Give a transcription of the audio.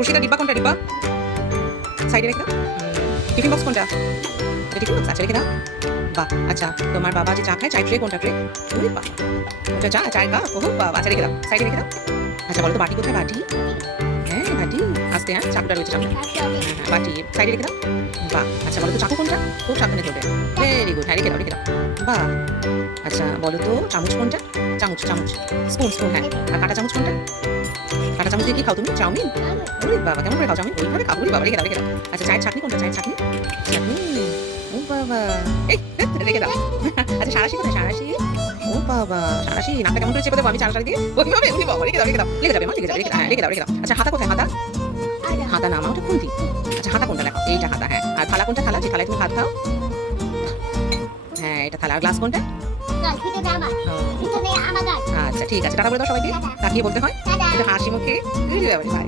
উর্ষিতা ডিব্বা কোনটা ডিব্বা? সাইডে রেখে দাও। টিফিন বক্স কোনটা? টিফিন বক্স আচ্ছা রেখে দাও। বাহ আচ্ছা তোমার বাবা যে চা খায় চায় ট্রে কোনটা ট্রে? ওরে বাহ ওটা চা চায়ের কাপ ওহ বাবা আচ্ছা রেখে দাও সাইডে রেখে দাও। আচ্ছা বলো তো বাটি কোথায় বাটি? হ্যাঁ বাটি আস্তে হ্যাঁ চাকুটা রয়েছে চাকুটা বাটি সাইডে রেখে দাও। বাহ আচ্ছা বলো তো চাকু কোনটা? খুব সাবধানে ধরবে। ভেরি গুড হ্যাঁ রেখে দাও রেখে দাও। বাহ আচ্ছা বলো তো চামচ কোনটা? চামচ চামচ স্পুন স্পুন হ্যাঁ আর কাঁটা চামচ কোনটা? কাঁটা চামচ দিয়ে কি খাও তুমি? চাউমিন? ওরে বাবা কেমন করে খাও চাউমিন? ওইভাবে খাও ওরে বাবা রেখে দাও রেখে দাও। আচ্ছা চায়ের ছাঁকনি কোনটা? চায়ের ছাঁকনি ছাঁকনি ও বাবা এই রেখে দাও। আচ্ছা সারাশি কোথায় সারাশি? ও বাবা সারাশি নাকটা কেমন করে চেপে দেবো আমি সারাশি দিয়ে ওইভাবে উনি বাবা রেখে দাও রেখে দাও লেগে যাবে মা লেগে যাবে রেখে দাও হ্যাঁ রেখে দাও রেখে দাও। আচ্ছা হাতা কোথায় হাতা? হাতা না মা ওটা খুন্তি। আচ্ছা হাতা কোনটা দেখো এইটা হাতা হ্যাঁ আর থালা কোনটা? থালা যে থালায় তুমি ভাত খাও হ্যাঁ এটা থালা আর গ্লাস কোনটা? আচ্ছা ঠিক আছে টাটা বলে দাও সবাইকে তাকিয়ে বলতে হয় এটা হাসি মুখে বাই।